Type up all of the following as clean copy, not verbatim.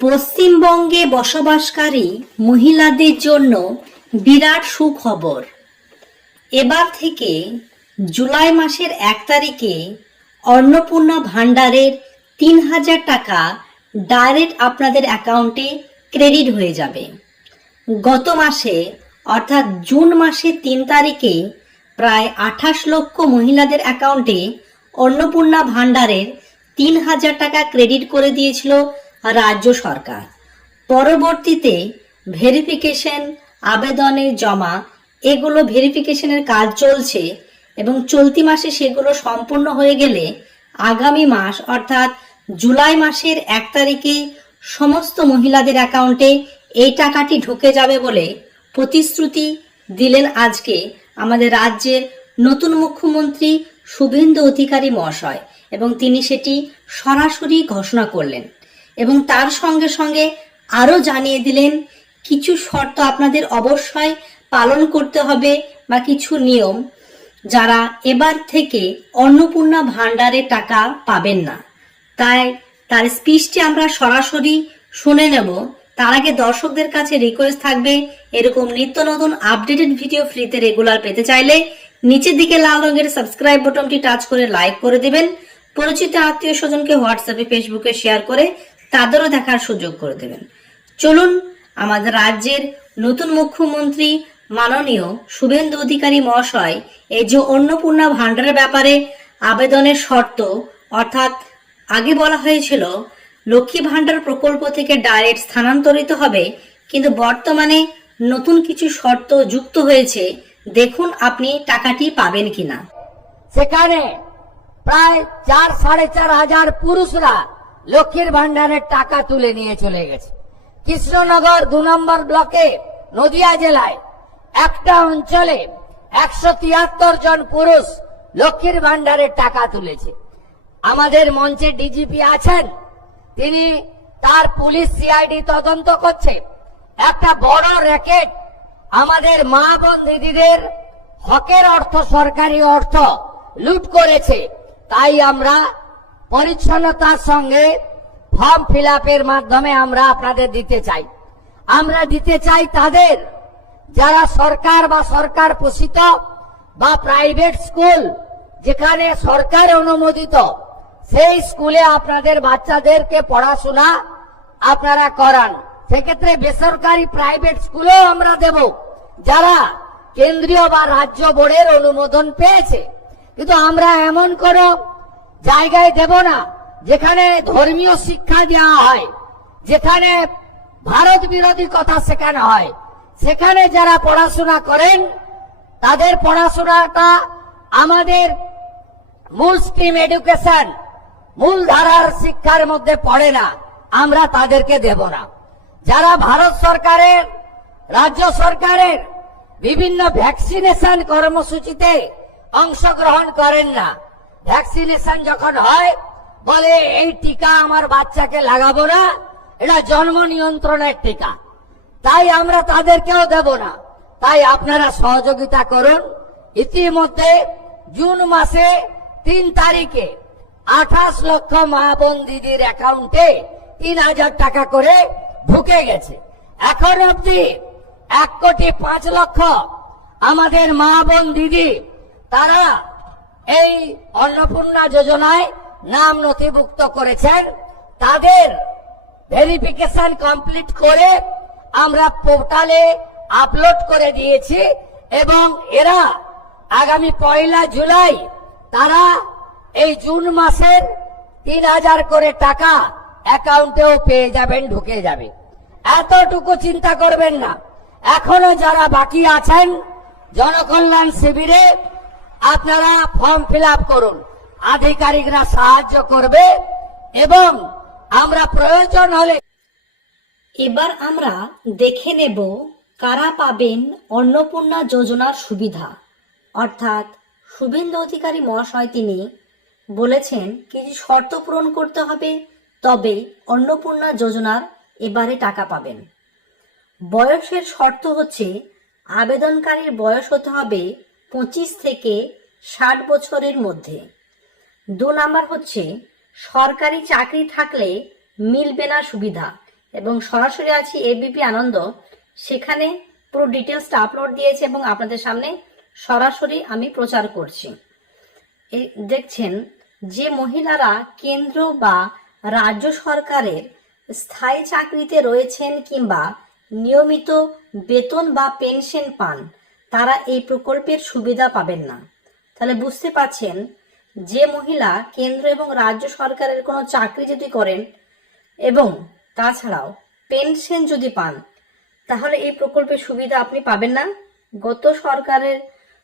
পশ্চিমবঙ্গে বসবাসকারী মহিলাদের জন্য বিরাট সুখবর। এবার থেকে জুলাই মাসের 1 তারিখে অন্নপূর্ণা ভাণ্ডারের 3000 টাকা ডাইরেক্ট আপনাদের অ্যাকাউন্টে ক্রেডিট হয়ে যাবে। গত মাসে অর্থাৎ জুন মাসের 3 তারিখে প্রায় 28 লক্ষ মহিলাদের অ্যাকাউন্টে অন্নপূর্ণা ভাণ্ডারের 3000 টাকা ক্রেডিট করে দিয়েছিল রাজ্য সরকার। পরবর্তীতে ভেরিফিকেশন, আবেদনের জমা, এগুলো ভেরিফিকেশনের কাজ চলছে এবং চলতি মাসে সেগুলো সম্পূর্ণ হয়ে গেলে আগামী মাস অর্থাৎ জুলাই মাসের 1 তারিখে সমস্ত মহিলাদের অ্যাকাউন্টে এই টাকাটি ঢুকে যাবে বলে প্রতিশ্রুতি দিলেন আজকে আমাদের রাজ্যের নতুন মুখ্যমন্ত্রী শুভেন্দু অধিকারী মহাশয়, এবং তিনি সেটি সরাসরি ঘোষণা করলেন এবং তার সঙ্গে সঙ্গে আরও জানিয়ে দিলেন কিছু শর্ত আপনাদের অবশ্যই পালন করতে হবে বা কিছু নিয়ম, যারা এবার থেকে অন্নপূর্ণা ভাণ্ডারের টাকা পাবেন না। তাই তার স্পিচটি আমরা সরাসরি শুনে নেব। তার আগে দর্শকদের কাছে রিকোয়েস্ট থাকবে, এরকম নিত্য নতুন আপডেটেড ভিডিও ফ্রিতে রেগুলার পেতে চাইলে নিচের দিকে লাল রঙের সাবস্ক্রাইব বাটনটি টাচ করে লাইক করে দেবেন। পরিচিত আত্মীয় স্বজনকে হোয়াটসঅ্যাপে, ফেসবুকে শেয়ার করে তাদেরও দেখার সুযোগ করে দেবেন। চলুন আমাদের রাজ্যের নতুন মুখ্যমন্ত্রী মাননীয় শুভেন্দু অধিকারী মহাশয় এই যে অন্নপূর্ণা ভাণ্ডারের ব্যাপারে আবেদনের শর্ত, অর্থাৎ আগে বলা হয়েছিল লক্ষ্মী ভাণ্ডার প্রকল্প থেকে ডাইরেক্ট স্থানান্তরিত হবে, কিন্তু বর্তমানে নতুন কিছু শর্ত যুক্ত হয়েছে। দেখুন আপনি টাকাটি পাবেন কিনা। সেখানে প্রায় 4-4.5 হাজার পুরুষরা লক্ষ্মীর ভাণ্ডারের টাকা তুলে নিয়ে চলে গেছে। কৃষ্ণনগর 2 নম্বর ব্লকে নদিয়া জেলায় একটা অঞ্চলে 173 জন পুরুষ লক্ষ্মীর ভাণ্ডারের টাকা তুলেছে। আমাদের মঞ্চে ডিজিপি আছেন, তিনি তার পুলিশ সিআইডি তদন্ত করছে। একটা বড় র্যাকেট আমাদের মা বোন দিদিদের হকের অর্থ, সরকারি অর্থ লুট করেছে। তাই আমরা পরিচ্ছন্নতার সঙ্গে ফর্ম ফিল আপের মাধ্যমে আমরা আপনাদের দিতে চাই। আমরা দিতে চাই তাদের যারা সরকার বা সরকার পোষিত বা প্রাইভেট স্কুল যেখানে সরকার অনুমোদিত, সেই স্কুলে আপনাদের বাচ্চাদেরকে পড়াশোনা আপনারা করান। সেক্ষেত্রে বেসরকারি প্রাইভেট স্কুলেও আমরা দেব যারা কেন্দ্রীয় বা রাজ্য বোর্ডের অনুমোদন পেয়েছে। কিন্তু আমরা এমন কোন জায়গায় দেব না যেখানে ধর্মীয় শিক্ষা দেওয়া হয়, যেখানে ভারত বিরোধী কথা শেখানো হয়। সেখানে যারা পড়াশোনা করেন তাদের পড়াশোনাটা আমাদের মূল স্ট্রিম এডুকেশন, মূল ধারার শিক্ষার মধ্যে পড়ে না, আমরা তাদেরকে দেব না। যারা ভারত সরকারের, রাজ্য সরকারের বিভিন্ন ভ্যাকসিনেশন কর্মসূচিতে অংশগ্রহণ করেন না, ভ্যাকসিনেশন যখন হয় বলে এই টিকা আমার বাচ্চাকে লাগাবো না, এটা জন্ম নিয়ন্ত্রণের টিকা, তাই আমরা তাদেরকেও দেব না। তাই আপনারা সহযোগিতা করুন। ইতিমধ্যে জুন মাসে 3 তারিখে 28 লক্ষ মা বোন দিদির অ্যাকাউন্টে 3000 টাকা করে ঢুকে গেছে। এখন অবধি 1,05,00,000 আমাদের মা বোন দিদি তারা এই অন্নপূর্ণা যোজনায় নাম নথিভুক্ত করেছেন। তাদের ভেরিফিকেশন কমপ্লিট করে আমরা পোর্টালে আপলোড করে দিয়েছি এবং এরা আগামী 1 জুলাই তারা এই জুন মাসের 3000 করে টাকা অ্যাকাউন্টেও পেয়ে যাবেন, ঢুকে যাবে। এতটুকু চিন্তা করবেন না। এখনো যারা বাকি আছেন জনকল্যাণ শিবিরে আপনারা ফর্ম ফিল আপ করুন, আধিকারিকরা সাহায্য করবে এবং আমরা প্রয়োজন হলে। এবার আমরা দেখে নেব কারা পাবেন অন্নপূর্ণা যোজনার সুবিধা। অর্থাৎ শুভেন্দু অধিকারী মহাশয় তিনি বলেছেন কিছু শর্ত পূরণ করতে হবে, তবে অন্নপূর্ণা যোজনার এবারে টাকা পাবেন। বয়সের শর্ত হচ্ছে আবেদনকারীর বয়স হতে হবে 25 থেকে 60 বছরের মধ্যে। 2 নাম্বার হচ্ছে সরকারি চাকরি থাকলে মিলবে না সুবিধা, এবং সরাসরি আছি এবিপি আনন্দ, সেখানে পুরো ডিটেলসটা আপলোড দিয়েছে এবং আপনাদের সামনে সরাসরি আমি প্রচার করছি। এই দেখছেন যে মহিলারা কেন্দ্র বা রাজ্য সরকারের স্থায়ী চাকরিতে রয়েছেন কিংবা নিয়মিত বেতন বা পেনশন পান, তারা এই প্রকল্পের সুবিধা পাবেন না। তাহলে বুঝতে পারছেন, যে মহিলা কেন্দ্র এবং রাজ্য সরকারের কোনো চাকরি যদি করেন এবং তাছাড়াও পেনশন যদি পান, তাহলে এই প্রকল্পের সুবিধা আপনি পাবেন না। গত সরকারের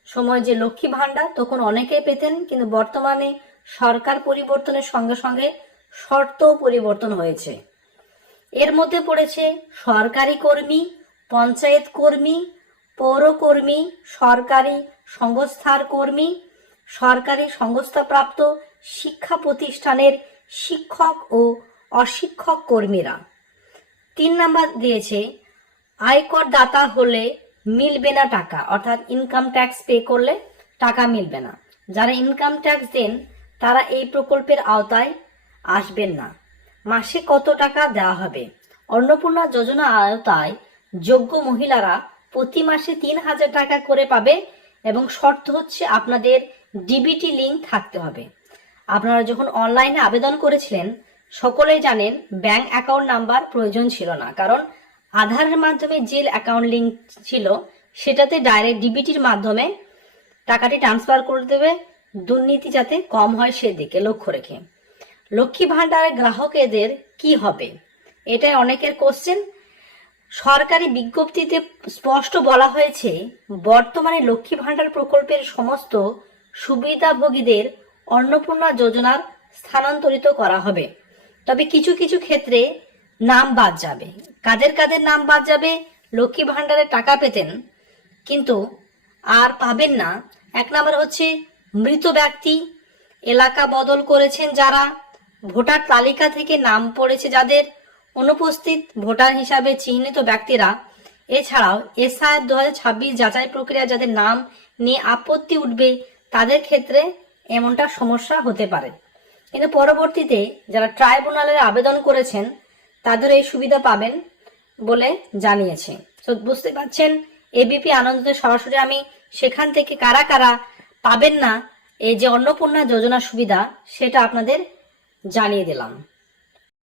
সময় যে লক্ষ্মী ভাণ্ডার, তখন অনেকেই পেতেন, কিন্তু বর্তমানে সরকার পরিবর্তনের সঙ্গে সঙ্গে শর্তও পরিবর্তন হয়েছে। এর মধ্যে পড়েছে সরকারি কর্মী, পঞ্চায়েত কর্মী, পৌরকর্মী, সরকারি সংস্থার কর্মী, সরকারি সংস্থাপ্রাপ্ত শিক্ষা প্রতিষ্ঠানের শিক্ষক ও অশিক্ষক কর্মীরা। 3 নাম্বার দিয়েছে আয়কর দাতা হলে মিলবে না টাকা, অর্থাৎ ইনকাম ট্যাক্স পে করলে টাকা মিলবে না। যারা ইনকাম ট্যাক্স দেন তারা এই প্রকল্পের আওতায় আসবেন না। মাসে কত টাকা দেওয়া হবে? অন্নপূর্ণা যোজনা আওতায় যোগ্য মহিলারা প্রতি মাসে 3000 টাকা করে পাবে এবং শর্ত হচ্ছে আপনাদের ডিবিটি লিঙ্ক থাকতে হবে। আপনারা যখন অনলাইনে আবেদন করেছিলেন, সকলেই জানেন ব্যাংক অ্যাকাউন্ট নাম্বার প্রয়োজন ছিল না, কারণ আধারের মাধ্যমে যে অ্যাকাউন্ট লিঙ্ক ছিল সেটাতে ডাইরেক্ট ডিবিটির মাধ্যমে টাকাটি ট্রান্সফার করে দেবে, দুর্নীতি যাতে কম হয় সেদিকে লক্ষ্য রেখে। লক্ষ্মী ভাণ্ডারের গ্রাহকদের কি হবে, এটাই অনেকের কোশ্চেন। সরকারি বিজ্ঞপ্তিতে স্পষ্ট বলা হয়েছে, বর্তমানে লক্ষ্মী ভাণ্ডার প্রকল্পের সমস্ত সুবিধাভোগীদের অন্নপূর্ণা যোজনার স্থানান্তরিত করা হবে। তবে কিছু কিছু ক্ষেত্রে নাম বাদ যাবে। কাদের কাদের নাম বাদ যাবে? লক্ষ্মী ভাণ্ডারের টাকা পেতেন কিন্তু আর পাবেন না। 1 নম্বর হচ্ছে মৃত ব্যক্তি, এলাকা বদল করেছেন যারা, ভোটার তালিকা থেকে নাম পড়েছে যাদের, অনুপস্থিত ভোটার হিসাবে চিহ্নিত ব্যক্তিরা, এছাড়াও এসআইআর 2026 যাচাই প্রক্রিয়া যাদের নাম নিয়ে আপত্তি উঠবে তাদের ক্ষেত্রে এমনটা সমস্যা হতে পারে। কিন্তু পরবর্তীতে যারা ট্রাইব্যুনালের আবেদন করেছেন তাদের এই সুবিধা পাবেন বলে জানিয়েছে। তো বুঝতে পারছেন, এবিপি আনন্দতে সরাসরি আমি সেখান থেকে কারা কারা পাবেন না এই যে অন্নপূর্ণা যোজনা সুবিধা, সেটা আপনাদের জানিয়ে দিলাম।